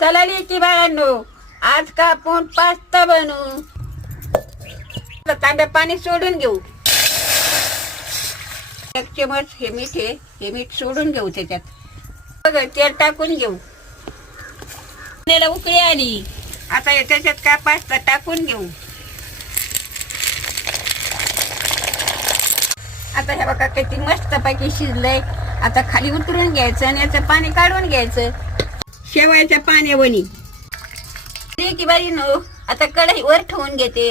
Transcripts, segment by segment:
चला की बाळांनो, आज का आपण पास्ता बनवू. तांब्या पाणी सोडून घेऊ. एक चमच हे मीठ सोडून घेऊ. त्याच्यात तेल टाकून घेऊ. पाण्याला उकळी आली. आता त्याच्यात का पास्ता टाकून घेऊ. आता हे बघा किती मस्त पैकी शिजलंय. आता खाली उतरून घ्यायचं आणि याचं पाणी काढून घ्यायचं. शेवायच्या पाण्यावणी की बाई नो. आता कढई वर ठेवून घेते.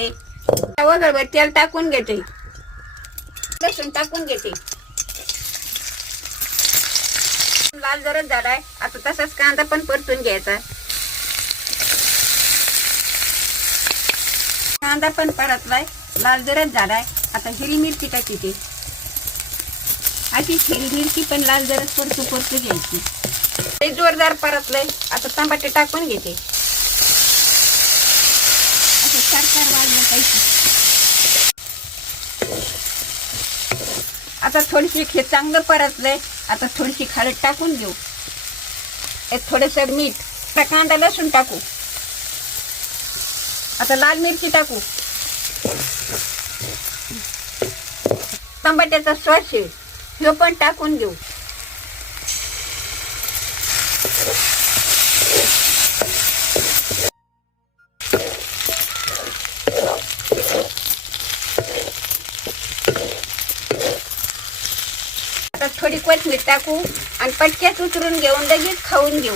वगैरे तेल टाकून घेते. लसूण टाकून घेते. लाल जरच झालाय. आता तसाच कांदा पण परतून घ्यायचा. कांदा पण परतलाय. लाल जरच झालाय. आता हिरवी मिरची टाकायची. अशी हिरवी मिरची पण लाल जरच परतू घ्यायची. ते जोरदार परतलंय. आता टमाटे टाकून घेते. असं चार वाजलं पाहिजे. आता थोडीशी हे चांगलं परतलंय. आता थोडीशी हळद टाकून घेऊ. थोडस मीठ. कांदा लसूण टाकू. आता लाल मिरची टाकू. टमाट्याचा सॉस हे पण टाकून घेऊ. आता थोडी कोथिंबीर टाकू आणि पटक्यात उतरून घेऊन लगेच खाऊन घेऊ.